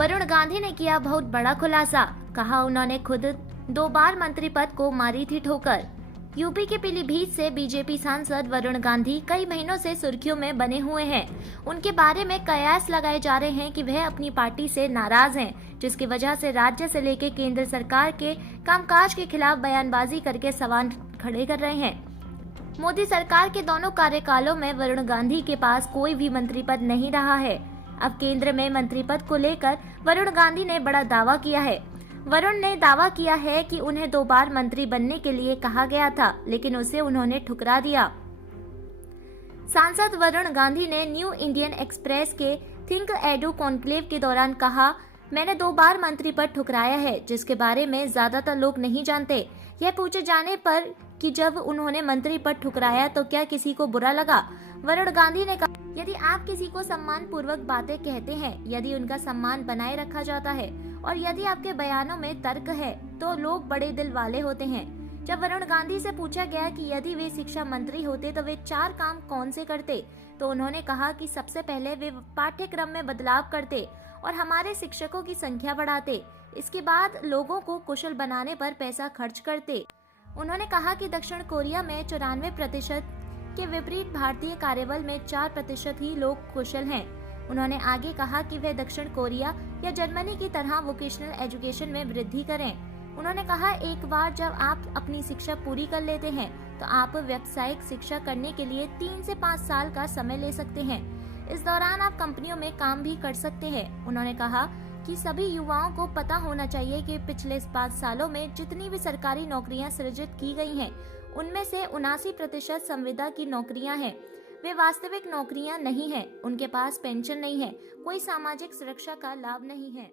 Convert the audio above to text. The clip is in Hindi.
वरुण गांधी ने किया बहुत बड़ा खुलासा। कहा उन्होंने खुद 2 बार मंत्री पद को मारी थी ठोकर। यूपी के पीलीभीत से बीजेपी सांसद वरुण गांधी कई महीनों से सुर्खियों में बने हुए हैं। उनके बारे में कयास लगाए जा रहे हैं कि वह अपनी पार्टी से नाराज हैं, जिसकी वजह से राज्य से लेकर केंद्र सरकार के कामकाज के खिलाफ बयानबाजी करके सवाल खड़े कर रहे हैं। मोदी सरकार के दोनों कार्यकालों में वरुण गांधी के पास कोई भी मंत्री पद नहीं रहा है। अब केंद्र में मंत्री पद को लेकर वरुण गांधी ने बड़ा दावा किया है। वरुण ने दावा किया है कि उन्हें 2 बार मंत्री बनने के लिए कहा गया था, लेकिन उसे उन्होंने ठुकरा दिया। सांसद वरुण गांधी ने न्यू इंडियन एक्सप्रेस के थिंक एडू कॉन्क्लेव के दौरान कहा, मैंने 2 बार मंत्री पद ठुकराया है, जिसके बारे में ज्यादातर लोग नहीं जानते। यह पूछे जाने पर कि जब उन्होंने मंत्री पद ठुकराया तो क्या किसी को बुरा लगा? वरुण गांधी ने कहा, यदि आप किसी को सम्मान पूर्वक बातें कहते हैं, यदि उनका सम्मान बनाए रखा जाता है और यदि आपके बयानों में तर्क है, तो लोग बड़े दिल वाले होते हैं। जब वरुण गांधी से पूछा गया कि यदि वे शिक्षा मंत्री होते तो वे 4 काम कौन से करते, तो उन्होंने कहा कि सबसे पहले वे पाठ्यक्रम में बदलाव करते और हमारे शिक्षकों की संख्या बढ़ाते। इसके बाद लोगों को कुशल बनाने पर पैसा खर्च करते। उन्होंने कहा कि दक्षिण कोरिया में 94% के विपरीत भारतीय कार्यबल में 4% ही लोग कुशल हैं। उन्होंने आगे कहा कि वे दक्षिण कोरिया या जर्मनी की तरह वोकेशनल एजुकेशन में वृद्धि करें। उन्होंने कहा, एक बार जब आप अपनी शिक्षा पूरी कर लेते हैं तो आप व्यावसायिक शिक्षा करने के लिए 3 से 5 साल का समय ले सकते हैं। इस दौरान आप कंपनियों में काम भी कर सकते हैं। उन्होंने कहा कि सभी युवाओं को पता होना चाहिए कि पिछले 5 सालों में जितनी भी सरकारी नौकरियां सृजित की गई हैं, उनमें से 79% संविदा की नौकरियां हैं। वे वास्तविक नौकरियां नहीं हैं। उनके पास पेंशन नहीं है, कोई सामाजिक सुरक्षा का लाभ नहीं है।